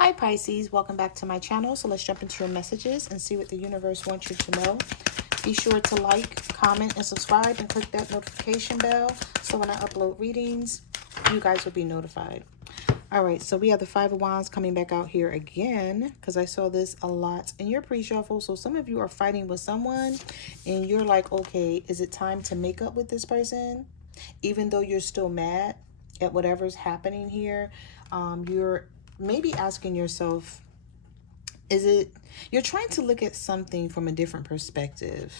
Hi Pisces, welcome back to my channel. So let's jump into your messages and see what the universe wants you to know. Be sure to like, comment, and subscribe and click that notification bell so when I upload readings, you guys will be notified. All right, so we have the Five of Wands coming back out here again because I saw this a lot in your pre-shuffle. So some of you are fighting with someone and you're like, okay, is it time to make up with this person? Even though you're still mad at whatever's happening here, you're maybe asking yourself, is it, you're trying to look at something from a different perspective.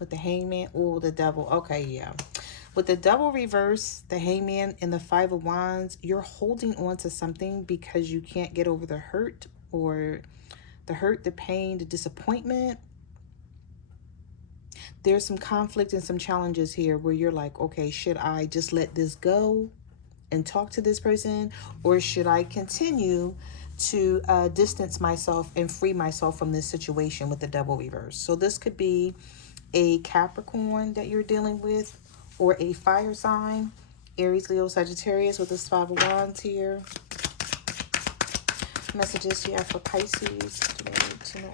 With the Hangman or the Devil. Okay, yeah. With the Devil reverse, the Hangman, and the Five of Wands, you're holding on to something because you can't get over the hurt, or the hurt, the pain, the disappointment. There's some conflict and some challenges here where you're like, okay, should I just let this go and talk to this person, or should I continue to distance myself and free myself from this situation with the Devil reverse? So this could be a Capricorn that you're dealing with, or a fire sign, Aries, Leo, Sagittarius, with this Five of Wands here. Messages you have for Pisces today.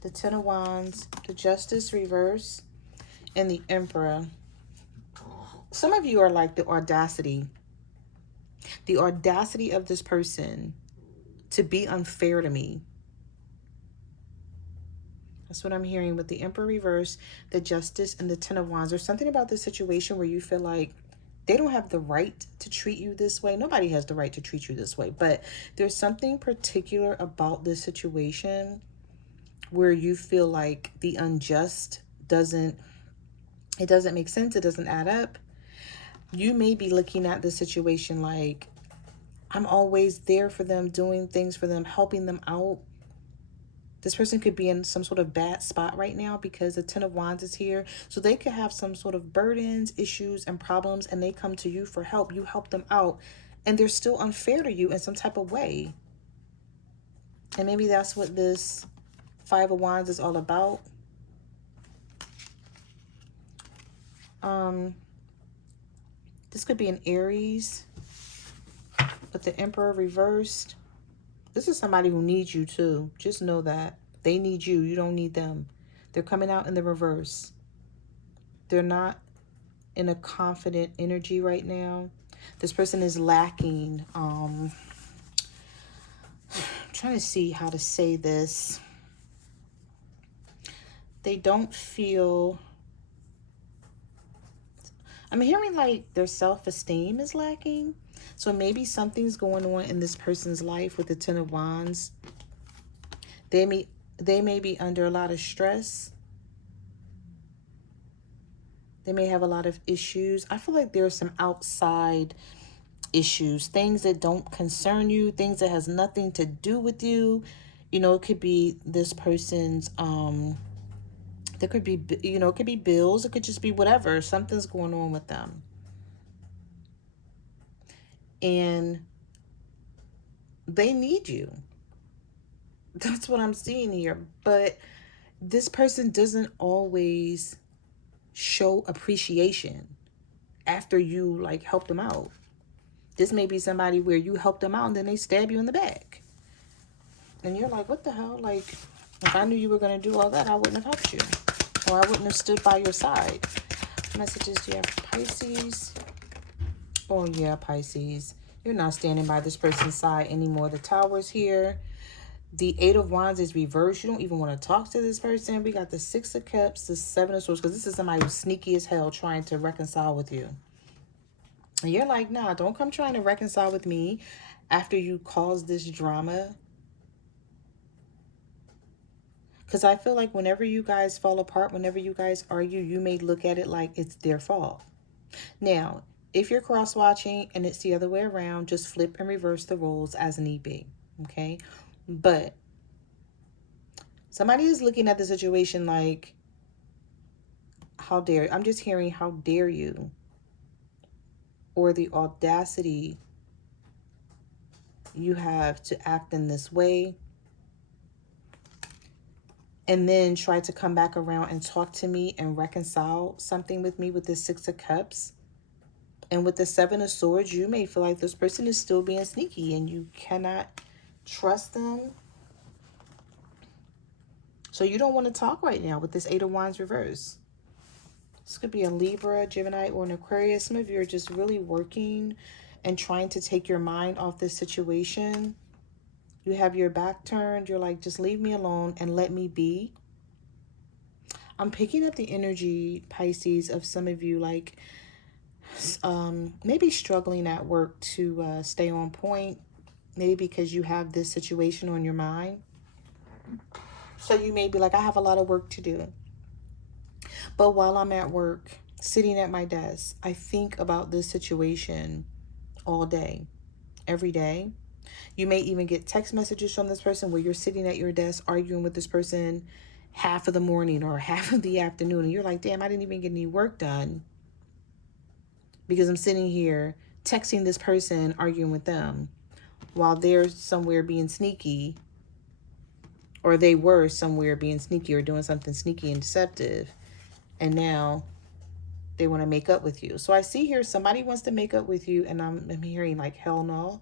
The Ten of Wands, the Justice reverse, and the Emperor. Some of you are like the audacity of this person to be unfair to me. That's what I'm hearing with the Emperor reverse, the Justice, and the Ten of Wands. There's something about this situation where you feel like they don't have the right to treat you this way. Nobody has the right to treat you this way. But there's something particular about this situation where you feel like the unjust doesn't make sense. It doesn't add up. You may be looking at the situation like, I'm always there for them, doing things for them, helping them out. This person could be in some sort of bad spot right now because the Ten of Wands is here. So they could have some sort of burdens, issues, and problems, and they come to you for help. You help them out, and they're still unfair to you in some type of way. And maybe that's what this Five of Wands is all about. This could be an Aries, but the Emperor reversed. This is somebody who needs you too. Just know that. They need you. You don't need them. They're coming out in the reverse. They're not in a confident energy right now. This person is lacking. I'm trying to see how to say this. They don't feel... I'm hearing like their self-esteem is lacking. So maybe something's going on in this person's life with the Ten of Wands. They may be under a lot of stress. They may have a lot of issues. I feel like there's some outside issues, things that don't concern you, things that has nothing to do with you. You know, it could be this person's, there could be, you know, it could be bills. It could just be whatever. Something's going on with them. And they need you. That's what I'm seeing here. But this person doesn't always show appreciation after you like help them out. This may be somebody where you help them out and then they stab you in the back. And you're like, what the hell? Like, if I knew you were going to do all that, I wouldn't have helped you. Or I wouldn't have stood by your side. Messages do you have for Pisces? Oh, yeah, Pisces. You're not standing by this person's side anymore. The Tower's here. The Eight of Wands is reversed. You don't even want to talk to this person. We got the Six of Cups, the Seven of Swords, because this is somebody who's sneaky as hell trying to reconcile with you. And you're like, nah, don't come trying to reconcile with me after you caused this drama. Because I feel like whenever you guys fall apart, whenever you guys argue, you may look at it like it's their fault. Now, if you're cross-watching and it's the other way around, just flip and reverse the roles as need be. Okay? But somebody is looking at the situation like, how dare you? I'm just hearing, how dare you? Or the audacity you have to act in this way. And then try to come back around and talk to me and reconcile something with me with this Six of Cups. And with the Seven of Swords, you may feel like this person is still being sneaky and you cannot trust them. So you don't want to talk right now with this Eight of Wands reverse. This could be a Libra, Gemini, or an Aquarius. Some of you are just really working and trying to take your mind off this situation. You have your back turned. You're like, just leave me alone and let me be. I'm picking up the energy, Pisces, of some of you like maybe struggling at work to stay on point. Maybe because you have this situation on your mind. So you may be like, I have a lot of work to do. But while I'm at work, sitting at my desk, I think about this situation all day, every day. You may even get text messages from this person where you're sitting at your desk arguing with this person half of the morning or half of the afternoon. And you're like, damn, I didn't even get any work done because I'm sitting here texting this person, arguing with them while they're somewhere being sneaky, or they were somewhere being sneaky or doing something sneaky and deceptive. And now they want to make up with you. So I see here somebody wants to make up with you, and I'm hearing like, hell no.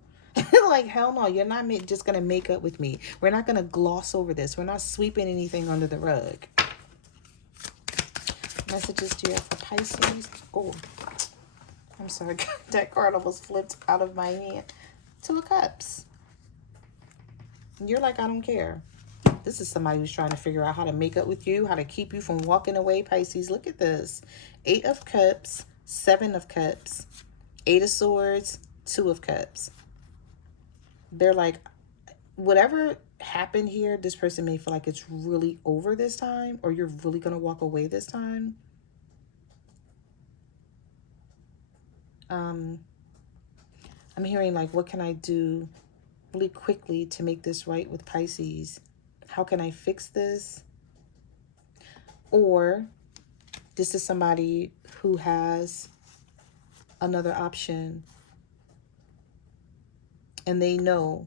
Like, hell no, you're not just going to make up with me. We're not going to gloss over this. We're not sweeping anything under the rug. Messages do you have for Pisces? Oh, I'm sorry. That card almost flipped out of my hand. Two of Cups. You're like, I don't care. This is somebody who's trying to figure out how to make up with you, how to keep you from walking away, Pisces. Look at this. 8 of Cups, 7 of Cups, 8 of Swords, 2 of Cups. They're like, whatever happened here, this person may feel like it's really over this time, or you're really going to walk away this time. I'm hearing like, what can I do really quickly to make this right with Pisces? How can I fix this? Or this is somebody who has another option and they know.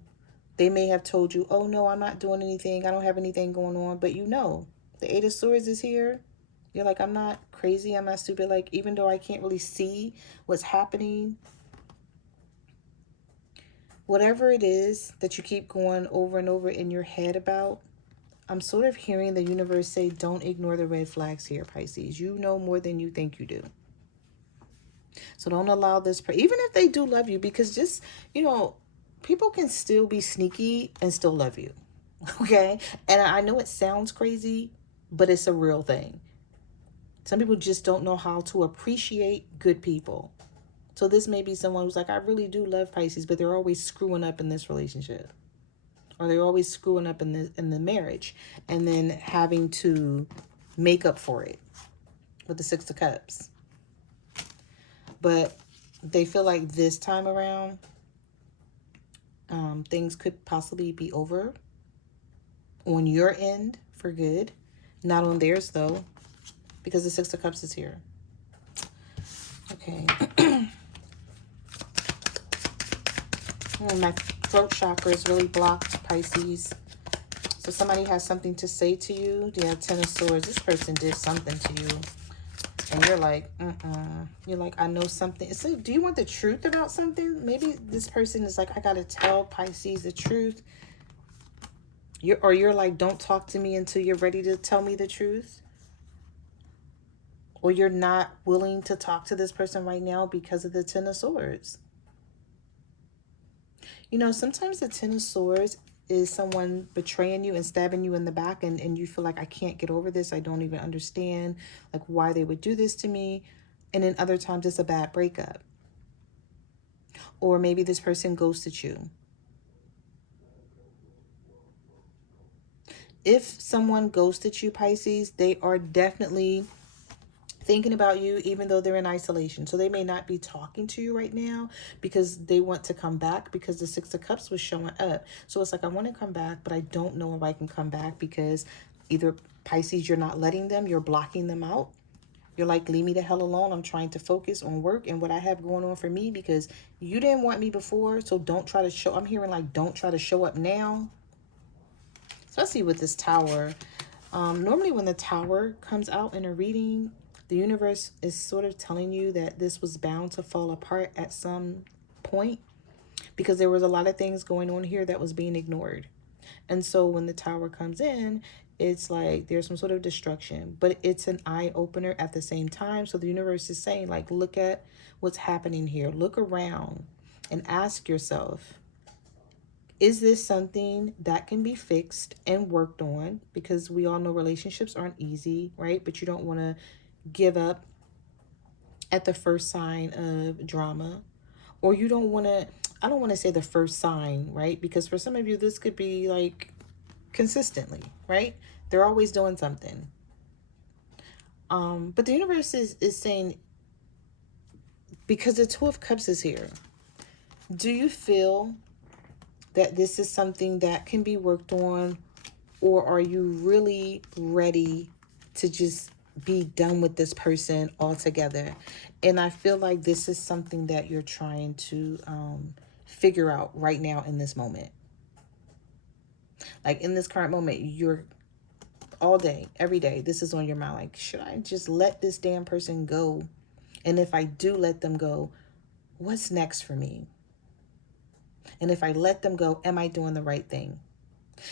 They may have told you, oh no, I'm not doing anything. I don't have anything going on. But you know, the 8 of Swords is here. You're like, I'm not crazy. I'm not stupid. Like, even though I can't really see what's happening, whatever it is that you keep going over and over in your head about, I'm sort of hearing the universe say, don't ignore the red flags here, Pisces. You know more than you think you do. So don't allow this, even if they do love you, because just, you know, people can still be sneaky and still love you. Okay? And I know it sounds crazy, but it's a real thing. Some people just don't know how to appreciate good people. So this may be someone who's like, I really do love Pisces, but they're always screwing up in this relationship. Or they're always screwing up in the marriage. And then having to make up for it with the 6 of Cups. But they feel like this time around, things could possibly be over on your end for good. Not on theirs, though, because the 6 of Cups is here. Okay. My throat chakra is really blocked, Pisces. So somebody has something to say to you. They have 10 of Swords. This person did something to you. And you're like, You're like, I know something. So do you want the truth about something? Maybe this person is like, I got to tell Pisces the truth. You're like, don't talk to me until you're ready to tell me the truth. Or you're not willing to talk to this person right now because of the 10 of Swords. You know, sometimes the 10 of Swords is someone betraying you and stabbing you in the back, and you feel like, I can't get over this. I don't even understand like why they would do this to me. And then other times it's a bad breakup. Or maybe this person ghosted you. If someone ghosted you, Pisces, they are definitely thinking about you, even though they're in isolation. So they may not be talking to you right now because they want to come back, because the 6 of Cups was showing up. So it's like, I want to come back, but I don't know if I can come back because either, Pisces, you're not letting them, you're blocking them out. You're like, leave me the hell alone. I'm trying to focus on work and what I have going on for me because you didn't want me before. So don't try to show, I'm hearing like, don't try to show up now. Especially with this Tower. Normally when the Tower comes out in a reading, The universe is sort of telling you that this was bound to fall apart at some point, because there was a lot of things going on here that was being ignored. And so when the Tower comes in, it's like there's some sort of destruction, but it's an eye opener at the same time. So the universe is saying, like, look at what's happening here. Look around and ask yourself, is this something that can be fixed and worked on? Because we all know relationships aren't easy, right? But you don't want to give up at the first sign of drama, or you don't want to, I don't want to say the first sign, right? Because for some of you, this could be like consistently, right? They're always doing something. But the universe is saying, because the Two of Cups is here, do you feel that this is something that can be worked on, or are you really ready to just be done with this person altogether? And I feel like this is something that you're trying to figure out right now in this moment. Like in this current moment, you're all day, every day, this is on your mind. Like, should I just let this damn person go? And if I do let them go, what's next for me? And if I let them go, am I doing the right thing?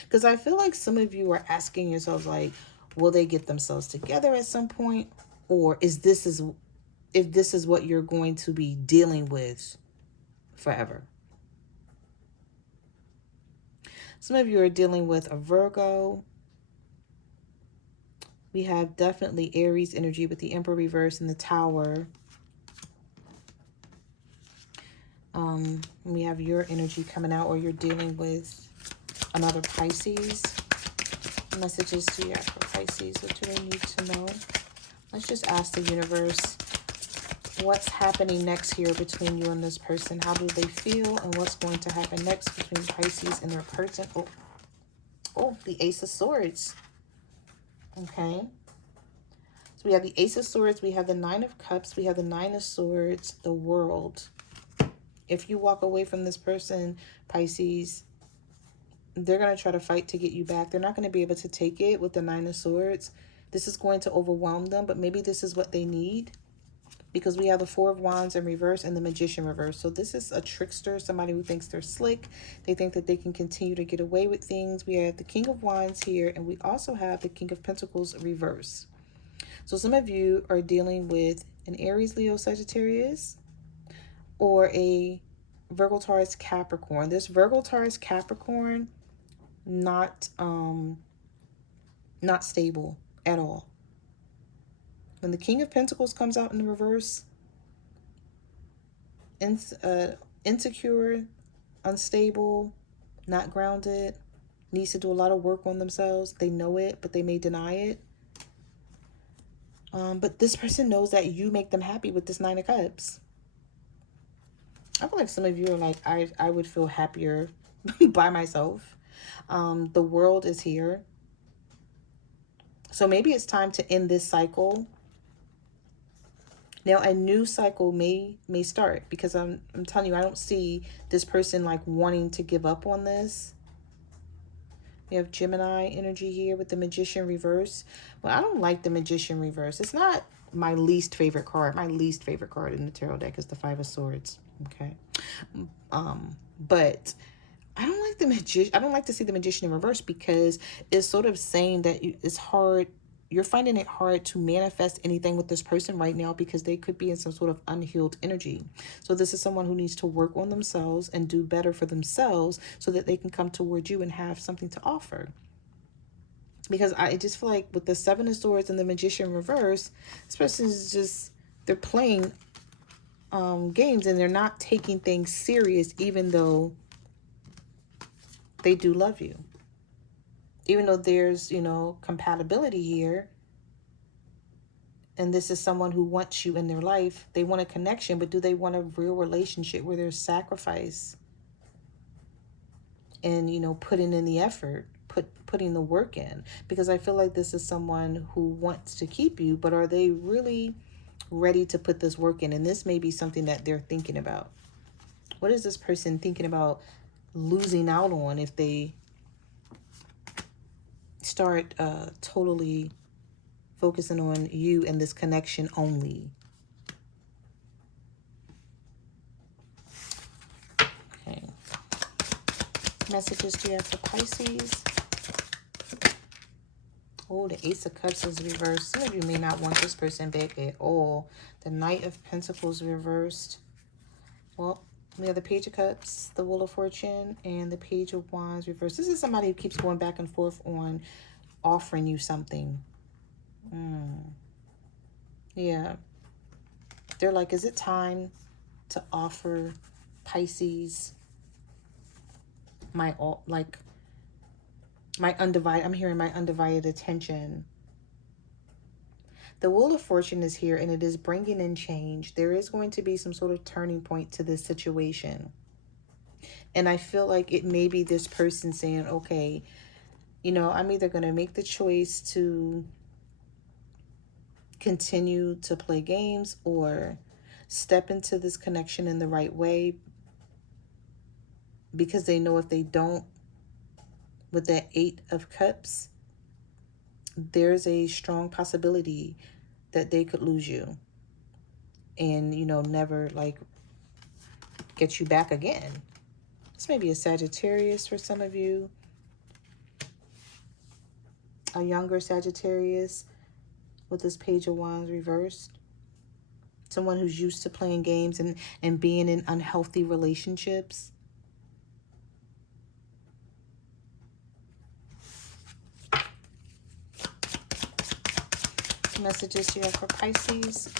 Because I feel like some of you are asking yourselves, like, will they get themselves together at some point? Or if this is what you're going to be dealing with forever. Some of you are dealing with a Virgo. We have definitely Aries energy with the Emperor reverse and the Tower. We have your energy coming out, or you're dealing with another Pisces. Messages to you for Pisces. What do they need to know? Let's just ask the universe, what's happening next here between you and this person? How do they feel? And what's going to happen next between Pisces and their person? Oh, the Ace of Swords. Okay. So we have the Ace of Swords. We have the Nine of Cups. We have the Nine of Swords, the World. If you walk away from this person, Pisces, they're going to try to fight to get you back. They're not going to be able to take it with the Nine of Swords. This is going to overwhelm them, but maybe this is what they need, because we have the Four of Wands in reverse and the Magician reverse. So this is a trickster, somebody who thinks they're slick. They think that they can continue to get away with things. We have the King of Wands here, and we also have the King of Pentacles reverse. So some of you are dealing with an Aries, Leo, Sagittarius, or a Virgo, Taurus, Capricorn. This Virgo, Taurus, Capricorn, not stable at all. When the King of Pentacles comes out in the reverse, insecure, unstable, not grounded, needs to do a lot of work on themselves. They know it, but they may deny it. But this person knows that you make them happy with this Nine of Cups. I feel like some of you are like, I would feel happier by myself. The World is here. So maybe it's time to end this cycle. Now a new cycle may start, because I'm telling you, I don't see this person like wanting to give up on this. We have Gemini energy here with the Magician reverse. Well, I don't like the Magician reverse. It's not my least favorite card. My least favorite card in the tarot deck is the Five of Swords. Okay. But I don't like the Magician. I don't like to see the Magician in reverse, because it's sort of saying that it's hard. You're finding it hard to manifest anything with this person right now, because they could be in some sort of unhealed energy. So this is someone who needs to work on themselves and do better for themselves, so that they can come towards you and have something to offer. Because I just feel like with the Seven of Swords and the Magician reverse, this person is just, they're playing games, and they're not taking things serious, even though they do love you. Even though there's, you know, compatibility here, and this is someone who wants you in their life, they want a connection, but do they want a real relationship where there's sacrifice and, you know, putting in the effort, putting the work in? Because I feel like this is someone who wants to keep you, but are they really ready to put this work in? And this may be something that they're thinking about. What is this person thinking about losing out on if they start totally focusing on you and this connection only. Okay. Messages do you have for Pisces? Oh, the Ace of Cups is reversed. Some of you may not want this person back at all. The Knight of Pentacles reversed. Well, we have the Page of Cups, the Wheel of Fortune, and the Page of Wands reversed. This is somebody who keeps going back and forth on offering you something. Yeah. They're like, is it time to offer Pisces my undivided, I'm hearing my undivided attention. The Wheel of Fortune is here, and it is bringing in change. There is going to be some sort of turning point to this situation. And I feel like it may be this person saying, okay, you know, I'm either going to make the choice to continue to play games or step into this connection in the right way, because they know if they don't, with that Eight of Cups, there's a strong possibility that they could lose you and, you know, never like get you back again. This may be a Sagittarius for some of you, a younger Sagittarius with this Page of Wands reversed. Someone who's used to playing games and being in unhealthy relationships. Messages you have for Pisces.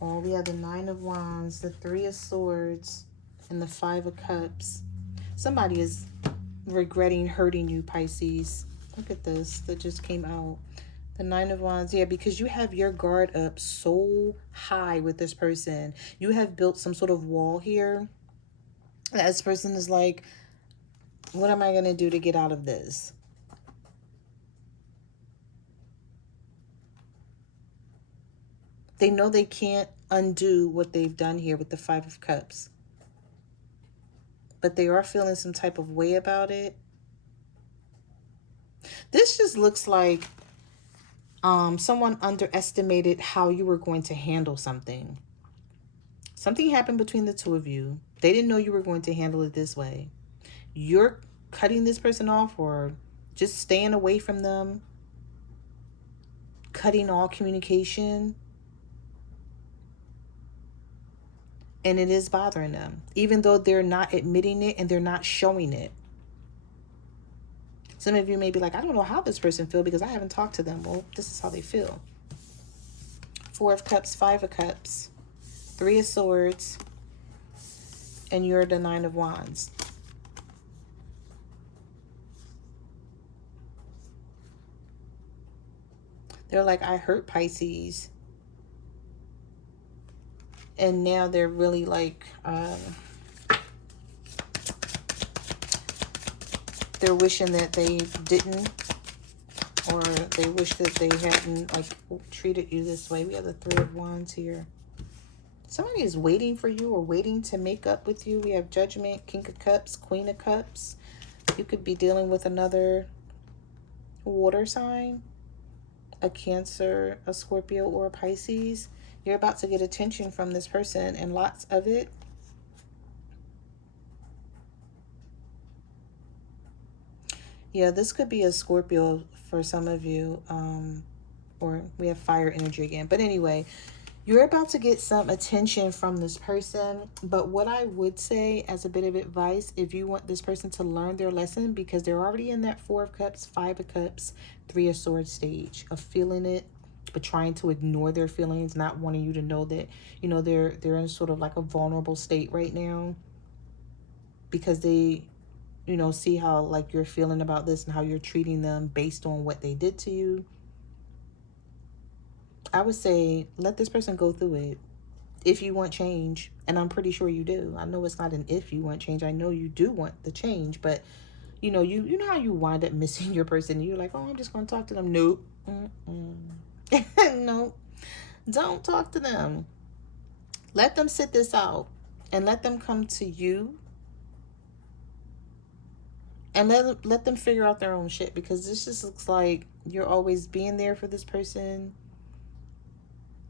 Oh, we have the Nine of Wands, the Three of Swords, and the Five of Cups. Somebody is regretting hurting you, Pisces. Look at this that just came out. The Nine of Wands. Yeah, because you have your guard up so high with this person. You have built some sort of wall here. This person is like, what am I going to do to get out of this? They know they can't undo what they've done here with the Five of Cups. But they are feeling some type of way about it. This just looks like someone underestimated how you were going to handle something. Something happened between the two of you. They didn't know you were going to handle it this way. You're cutting this person off or just staying away from them. Cutting all communication. And it is bothering them, even though they're not admitting it and they're not showing it. Some of you may be like, I don't know how this person feels because I haven't talked to them. Well, this is how they feel. Four of Cups, Five of Cups, Three of Swords, and you're the Nine of Wands. They're like, I hurt Pisces. And now they're really like, they're wishing that they didn't, or they wish that they hadn't like treated you this way. We have the Three of Wands here. Somebody is waiting for you or waiting to make up with you. We have Judgment, King of Cups, Queen of Cups. You could be dealing with another water sign, a Cancer, a Scorpio, or a Pisces. You're about to get attention from this person, and lots of it. Yeah, this could be a Scorpio for some of you, or we have fire energy again. But anyway, you're about to get some attention from this person. But what I would say as a bit of advice, if you want this person to learn their lesson, because they're already in that Four of Cups, Five of Cups, Three of Swords stage of feeling it, but trying to ignore their feelings, not wanting you to know that, you know, they're in sort of like a vulnerable state right now, because they, you know, see how like you're feeling about this and how you're treating them based on what they did to you. I would say let this person go through it if you want change, and I'm pretty sure you do. I know it's not an if you want change. I know you do want the change, but you know, you know how you wind up missing your person. You're like, oh, I'm just going to talk to them. Nope. No, don't talk to them. Let them sit this out and let them come to you And let them figure out their own shit, because this just looks like you're always being there for this person.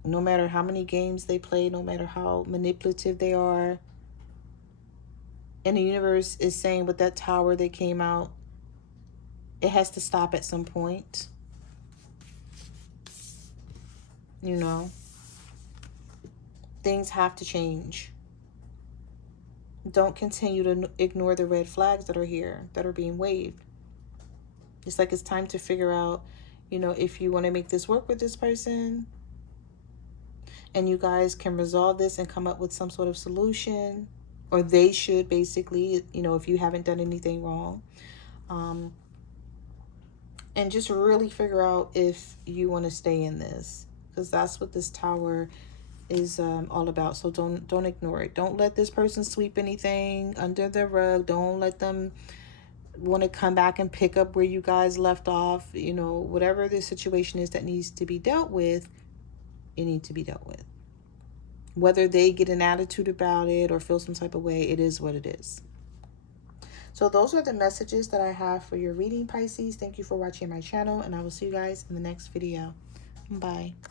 No matter how many games they play, no matter how manipulative they are. And the universe is saying with that tower that came out, it has to stop at some point. You know, things have to change. Don't continue to ignore the red flags that are here, that are being waved. It's like it's time to figure out, you know, if you want to make this work with this person, and you guys can resolve this and come up with some sort of solution, or they should, basically, you know, if you haven't done anything wrong. And just really figure out if you want to stay in this, because that's what this tower is all about. So don't ignore it. Don't let this person sweep anything under the rug. Don't let them want to come back and pick up where you guys left off. You know, whatever the situation is that needs to be dealt with, it needs to be dealt with. Whether they get an attitude about it or feel some type of way, it is what it is. So those are the messages that I have for your reading, Pisces. Thank you for watching my channel, and I will see you guys in the next video. Bye.